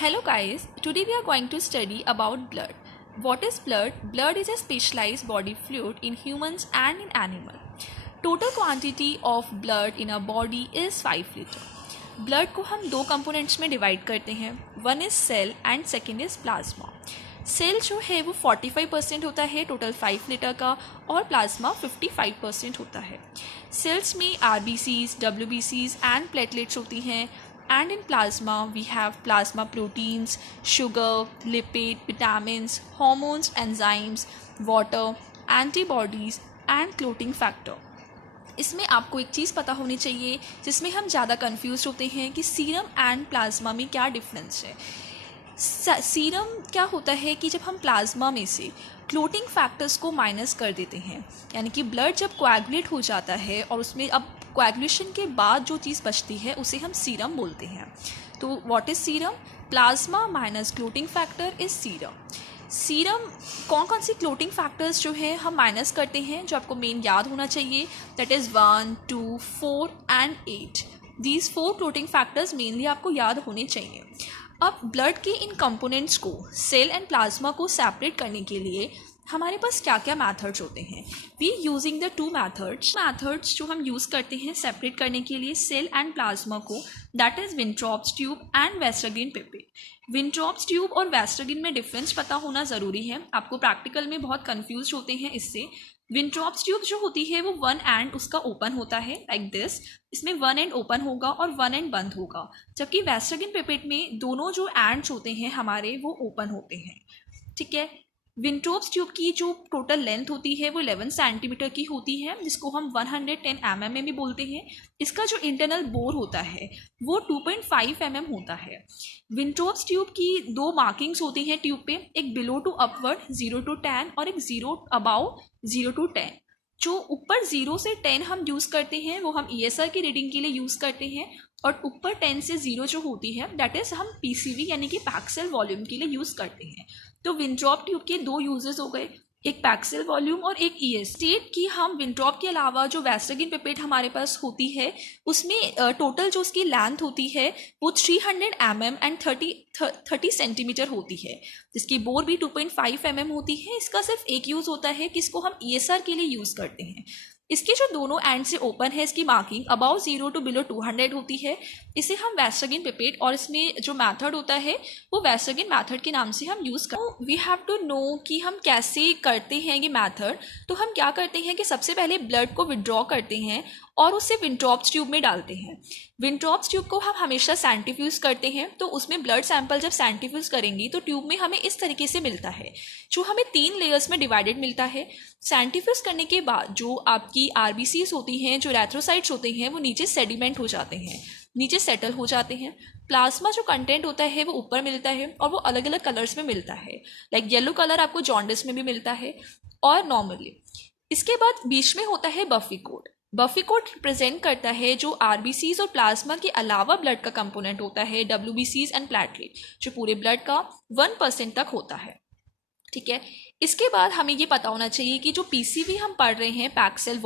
Hello guys, today we are going to study about blood. What is blood? Blood is a specialized body fluid in humans and in animals. Total quantity of blood in our body is 5 liter. Blood को हम दो components में divide करते हैं. One is cell and second is plasma. Cell जो है वो 45% होता है टोटल 5 लीटर का और प्लाज्मा 55% होता है. सेल्स में आरबीसीज, डब्ल्यूबीसीज एंड प्लेटलेट्स होती हैं. And in plasma, we have plasma proteins, sugar, lipid, vitamins, hormones, enzymes, water, antibodies and clotting factor. इसमें आपको एक चीज़ पता होनी चाहिए जिसमें हम ज़्यादा कंफ्यूज होते हैं कि सीरम एंड प्लाज्मा में क्या डिफरेंस है. सीरम क्या होता है कि जब हम प्लाज्मा में से क्लोटिंग फैक्टर्स को माइनस कर देते हैं, यानी कि ब्लड जब कोएगुलेट हो जाता है और उसमें अब कोएगुलेशन के बाद जो चीज़ बचती है उसे हम सीरम बोलते हैं. तो what is serum? Plasma minus clotting factor is serum. Serum कौन कौन सी क्लोटिंग फैक्टर्स जो है हम माइनस करते हैं जो आपको मेन याद होना चाहिए, that is 1, 2, 4 and 8. These 4 clotting factors mainly आपको याद होने चाहिए. अब ब्लड के इन कंपोनेंट्स को, सेल एंड प्लाज्मा को सेपरेट करने के लिए हमारे पास क्या क्या मैथड्स होते हैं. वी यूजिंग द 2 मैथड्स जो हम यूज़ करते हैं सेपरेट करने के लिए सेल एंड प्लाज्मा को, that is Wintrobe's tube and Westergren pipette. Wintrobe's tube और वेस्टरगिन में डिफरेंस पता होना ज़रूरी है. आपको प्रैक्टिकल में बहुत कन्फ्यूज होते हैं इससे. विंट्रॉप्स ट्यूब जो होती है वो 1 एंड उसका ओपन होता है लाइक दिस. इसमें 1 एंड ओपन होगा और 1 एंड बंद होगा. जबकि वेस्टरगिन पिपेट में दोनों जो एंड्स होते हैं हमारे वो ओपन होते हैं. ठीक है. विंट्रॉप्स ट्यूब की जो टोटल लेंथ होती है वो 11 सेंटीमीटर की होती है, जिसको हम 110 mm में भी बोलते हैं. इसका जो इंटरनल बोर होता है वो 2.5 mm होता है. विंट्रॉप्स ट्यूब की 2 मार्किंग्स होती हैं ट्यूब पे, एक बिलो टू अपवर्ड 0 to 10 और एक 0 अबाउ 0 to 10. जो ऊपर 0 से 10 हम यूज़ करते हैं वो हम ESR की रीडिंग के लिए यूज़ करते हैं, और ऊपर 10 से 0 जो होती है दैट इज़ हम PCV यानी कि पैक्सेल वॉल्यूम के लिए यूज़ करते हैं. तो विंट्रॉप ट्यूब के 2 यूजेस हो गए, एक पैक्सेल वॉल्यूम और एक ES. स्टेट की हम विंट्रॉप के अलावा जो वेस्टरगिन पिपेट हमारे पास होती है उसमें टोटल जो उसकी लेंथ होती है वो 300 mm एंड 30 सेंटीमीटर होती है, जिसकी बोर भी 2.5 mm होती है. इसका सिर्फ एक यूज़ होता है कि इसको हम ESR के लिए यूज़ करते हैं. इसके जो दोनों एंड से ओपन है इसकी मार्किंग अबाउ 0 to बिलो 200 होती है. इसे हम वेस्टरगिन पिपेट, और इसमें जो मेथड होता है वो वेस्टरगिन मेथड के नाम से हम यूज़ करते हैं. वी हैव टू नो कि हम कैसे करते हैं ये मेथड. तो हम क्या करते हैं कि सबसे पहले ब्लड को विड्रॉ करते हैं और उसे विंट्रॉप्स ट्यूब में डालते हैं. विंट्रॉप्स ट्यूब को हम हमेशा सेंट्रीफ्यूज करते हैं. तो उसमें ब्लड सैंपल जब सेंट्रीफ्यूज करेंगी तो ट्यूब में हमें इस तरीके से मिलता है, जो हमें 3 लेयर्स में डिवाइडेड मिलता है. सेंट्रीफ्यूज करने के बाद जो आपकी आरबीसीज होती हैं, जो एरिथ्रोसाइट्स होते हैं, वो नीचे सेडिमेंट हो जाते हैं, नीचे सेटल हो जाते हैं. प्लाज्मा जो कंटेंट होता है वो ऊपर मिलता है और वो अलग अलग कलर्स में मिलता है. लाइक येलो कलर आपको जॉन्डिस में भी मिलता है और नॉर्मली. इसके बाद बीच में होता है buffy coat. Buffy coat represent करता है जो आरबीसीज और प्लाज्मा के अलावा ब्लड का कंपोनेंट होता है, डब्ल्यूबीसीज एंड प्लेटलेट, जो पूरे ब्लड का 1% तक होता है. ठीक है. इसके बाद हमें ये पता होना चाहिए कि जो PCV हम पढ़ रहे हैं पैक्सेल